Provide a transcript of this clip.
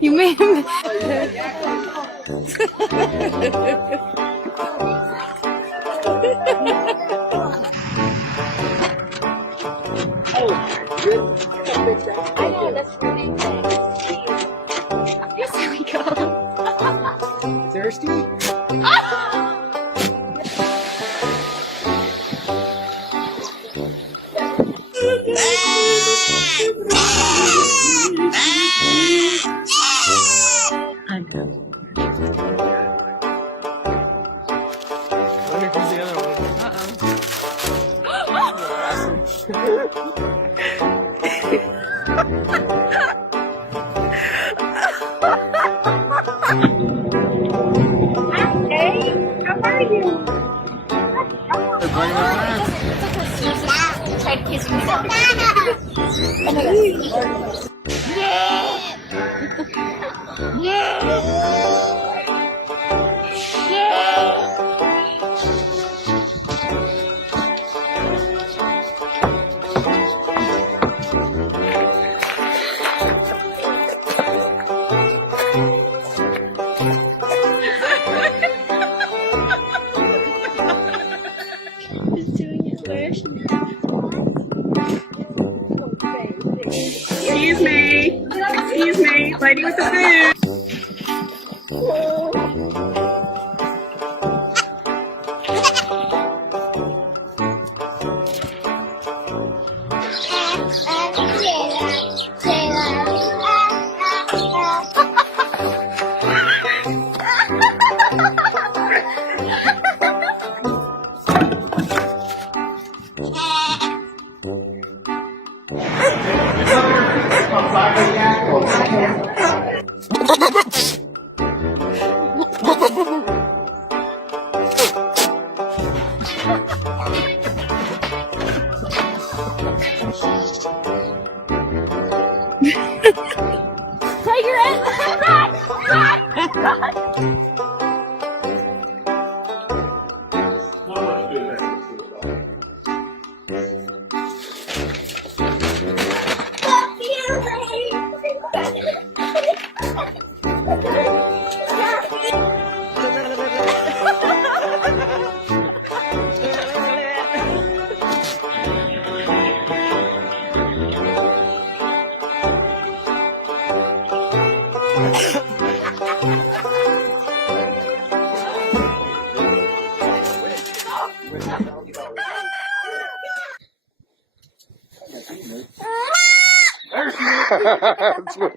You made him. I know, that's really cool. There we go. Thirsty? I know. Wonder who's the other Hey, how are you? Try to kiss me. He's doing his worst. Excuse me. Excuse me. Lady with the food. Tiger That's what